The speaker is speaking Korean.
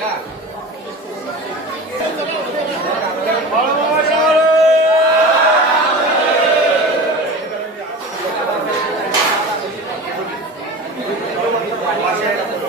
야. পাশে